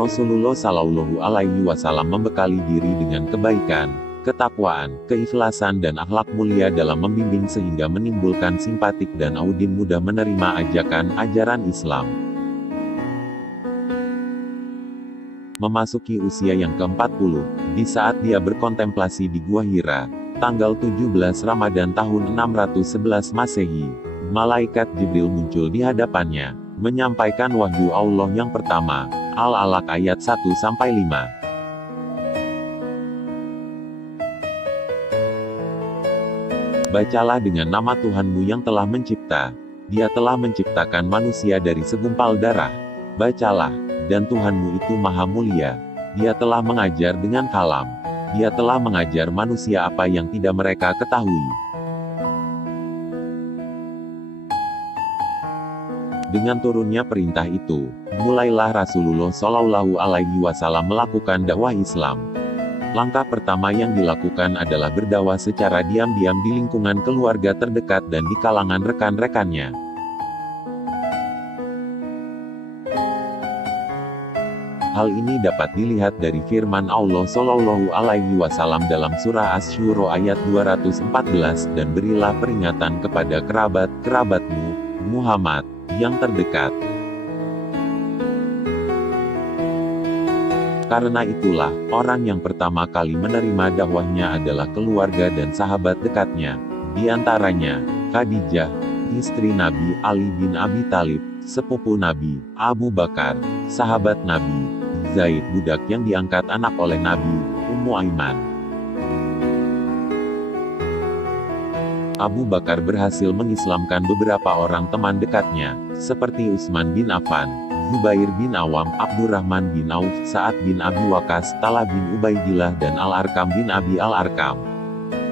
Rasulullah Shallallahu Alaihi Wasallam membekali diri dengan kebaikan, ketakwaan, keikhlasan dan akhlak mulia dalam membimbing sehingga menimbulkan simpatik dan Audin mudah menerima ajakan ajaran Islam. Memasuki usia yang ke-40, di saat dia berkontemplasi di Gua Hira, tanggal 17 Ramadan tahun 611 Masehi, malaikat Jibril muncul di hadapannya, menyampaikan wahyu Allah yang pertama, Al-Alaq ayat 1-5. Bacalah dengan nama Tuhanmu yang telah mencipta. Dia telah menciptakan manusia dari segumpal darah. Bacalah, dan Tuhanmu itu maha mulia. Dia telah mengajar dengan kalam. Dia telah mengajar manusia apa yang tidak mereka ketahui. Dengan turunnya perintah itu, mulailah Rasulullah Shallallahu Alaihi Wasallam melakukan dakwah Islam. Langkah pertama yang dilakukan adalah berdakwah secara diam-diam di lingkungan keluarga terdekat dan di kalangan rekan-rekannya. Hal ini dapat dilihat dari firman Allah Shallallahu Alaihi Wasallam dalam surah Asy-Syura ayat 214, dan berilah peringatan kepada kerabat-kerabatmu, Muhammad, yang terdekat. Karena itulah, orang yang pertama kali menerima dakwahnya adalah keluarga dan sahabat dekatnya. Di antaranya, Khadijah, istri Nabi, Ali bin Abi Thalib, sepupu Nabi, Abu Bakar, sahabat Nabi, Zaid, budak yang diangkat anak oleh Nabi, Ummu Aiman. Abu Bakar berhasil mengislamkan beberapa orang teman dekatnya, seperti Utsman bin Affan, Zubair bin Awam, Abdurrahman bin Auf, Sa'ad bin Abi Waqqas, Talha bin Ubaidillah dan Al-Arkam bin Abi Al-Arkam.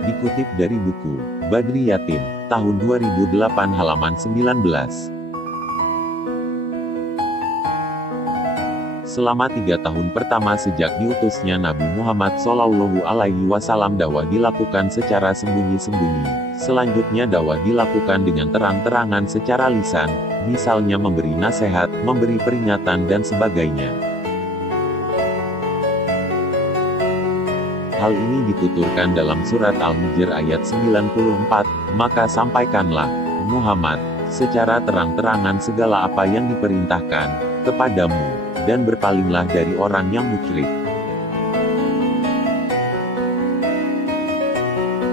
Dikutip dari buku Badri Yatim, tahun 2008 halaman 19. Selama 3 tahun pertama sejak diutusnya Nabi Muhammad Shallallahu Alaihi Wasallam, dakwah dilakukan secara sembunyi-sembunyi. Selanjutnya dakwah dilakukan dengan terang-terangan secara lisan, misalnya memberi nasihat, memberi peringatan dan sebagainya. Hal ini dituturkan dalam surat Al-Hijr ayat 94, maka sampaikanlah, Muhammad, secara terang-terangan segala apa yang diperintahkan kepadamu, dan berpalinglah dari orang yang musyrik.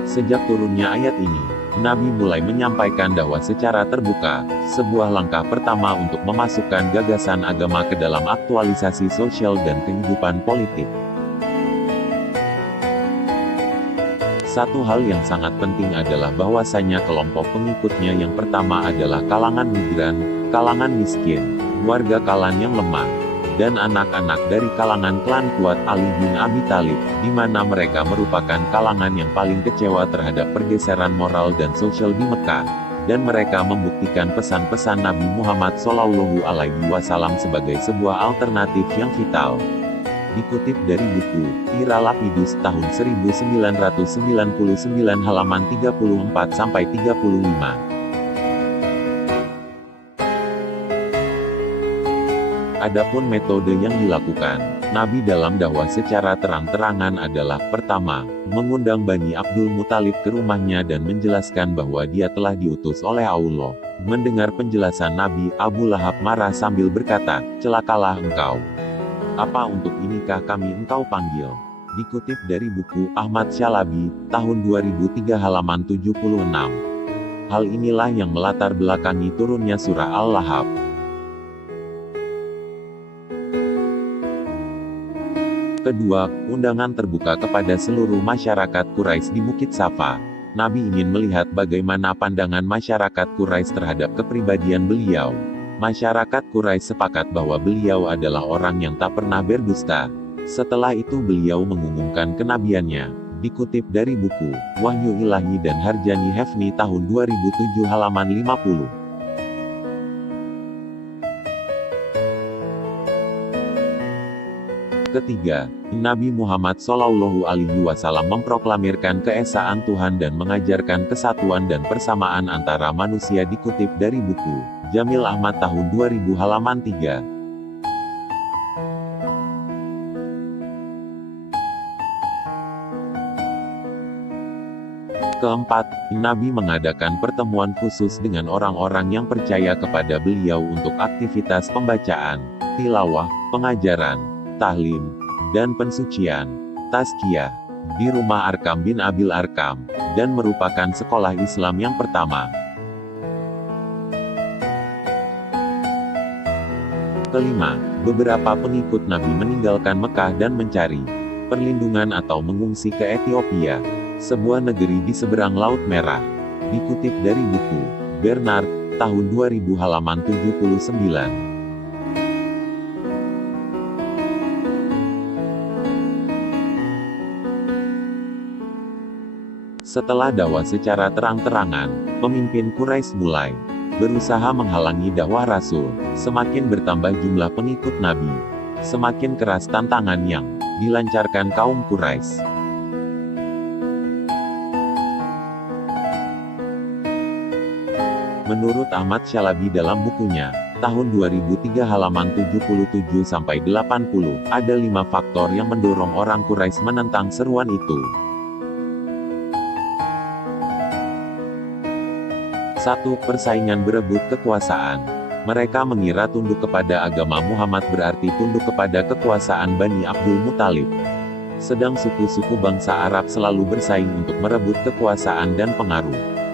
Sejak turunnya ayat ini, Nabi mulai menyampaikan dakwah secara terbuka, sebuah langkah pertama untuk memasukkan gagasan agama ke dalam aktualisasi sosial dan kehidupan politik. Satu hal yang sangat penting adalah bahwasanya kelompok pengikutnya yang pertama adalah kalangan migran, kalangan miskin, warga kalangan yang lemah, dan anak-anak dari kalangan klan kuat Ali bin Abi Thalib, di mana mereka merupakan kalangan yang paling kecewa terhadap pergeseran moral dan sosial di Mekah, dan mereka membuktikan pesan-pesan Nabi Muhammad Shallallahu Alaihi Wasallam sebagai sebuah alternatif yang vital. Dikutip dari buku Ira Lapidus tahun 1999 halaman 34-35. Adapun metode yang dilakukan Nabi dalam dakwah secara terang-terangan adalah, pertama, mengundang Bani Abdul Muthalib ke rumahnya dan menjelaskan bahwa dia telah diutus oleh Allah. Mendengar penjelasan Nabi, Abu Lahab marah sambil berkata, "Celakalah engkau. Apa untuk inikah kami engkau panggil?" Dikutip dari buku Ahmad Syalabi, tahun 2003 halaman 76. Hal inilah yang melatar belakangi turunnya surah Al-Lahab. Kedua, undangan terbuka kepada seluruh masyarakat Quraisy di Bukit Safa. Nabi ingin melihat bagaimana pandangan masyarakat Quraisy terhadap kepribadian beliau. Masyarakat Quraisy sepakat bahwa beliau adalah orang yang tak pernah berdusta. Setelah itu beliau mengumumkan kenabiannya. Dikutip dari buku Wahyu Ilahi dan Harjani Hefni tahun 2007 halaman 50. Ketiga, Nabi Muhammad Shallallahu Alaihi Wasallam memproklamirkan keesaan Tuhan dan mengajarkan kesatuan dan persamaan antara manusia. Dikutip dari buku Jamil Ahmad tahun 2000 halaman 3. Keempat, Nabi mengadakan pertemuan khusus dengan orang-orang yang percaya kepada beliau untuk aktivitas pembacaan, tilawah, pengajaran, tahlim, dan pensucian, tazkiyah, di rumah Arkam bin Abil Arkam, dan merupakan sekolah Islam yang pertama. Kelima, beberapa pengikut Nabi meninggalkan Mekah dan mencari perlindungan atau mengungsi ke Ethiopia, sebuah negeri di seberang Laut Merah. Dikutip dari buku Bernard, tahun 2000 halaman 79. Setelah dakwah secara terang-terangan, pemimpin Quraisy mulai berusaha menghalangi dakwah Rasul. Semakin bertambah jumlah pengikut Nabi, semakin keras tantangan yang dilancarkan kaum Quraisy. Menurut Ahmad Syalabi dalam bukunya, tahun 2003 halaman 77-80, ada 5 faktor yang mendorong orang Quraisy menentang seruan itu. 1. Persaingan berebut kekuasaan. Mereka mengira tunduk kepada agama Muhammad berarti tunduk kepada kekuasaan Bani Abdul Muthalib. Sedang suku-suku bangsa Arab selalu bersaing untuk merebut kekuasaan dan pengaruh.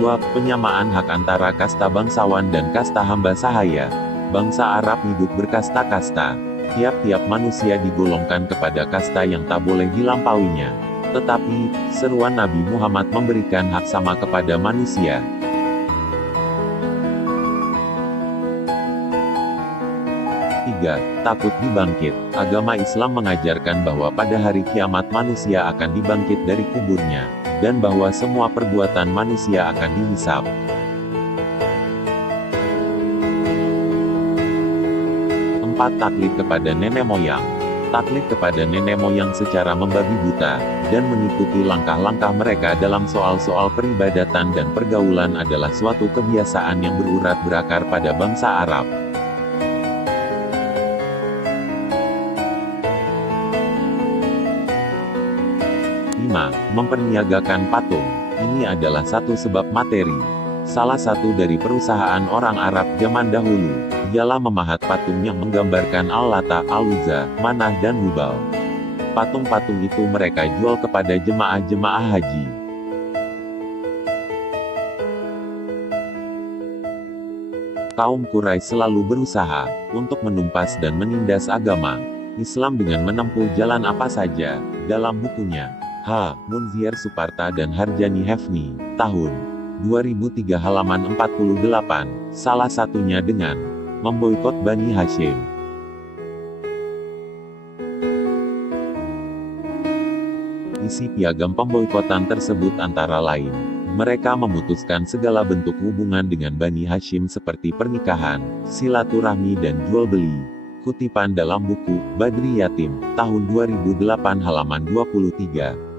2. Penyamaan hak antara kasta bangsawan dan kasta hamba sahaya. Bangsa Arab hidup berkasta-kasta. Tiap-tiap manusia digolongkan kepada kasta yang tak boleh dilampauinya. Tetapi, seruan Nabi Muhammad memberikan hak sama kepada manusia. 3. Takut dibangkit. Agama Islam mengajarkan bahwa pada hari kiamat manusia akan dibangkit dari kuburnya, dan bahwa semua perbuatan manusia akan dihisab. 4. Taklid kepada nenek moyang. Taklid kepada nenek moyang secara membabi buta, dan mengikuti langkah-langkah mereka dalam soal-soal peribadatan dan pergaulan adalah suatu kebiasaan yang berurat berakar pada bangsa Arab. 5. Memperniagakan patung. Ini adalah satu sebab materi. Salah satu dari perusahaan orang Arab zaman dahulu, ialah memahat patung yang menggambarkan Al-Lata, Al-Uzza, Manah dan Hubal. Patung-patung itu mereka jual kepada jemaah-jemaah haji. Kaum Quraisy selalu berusaha untuk menumpas dan menindas agama Islam dengan menempuh jalan apa saja. Dalam bukunya, H. Munzir Suparta dan Harjani Hefni, tahun 2003 halaman 48, salah satunya dengan memboikot Bani Hashim. Isi piagam pemboikotan tersebut antara lain, mereka memutuskan segala bentuk hubungan dengan Bani Hashim seperti pernikahan, silaturahmi dan jual beli. Kutipan dalam buku Badri Yatim, tahun 2008 halaman 23.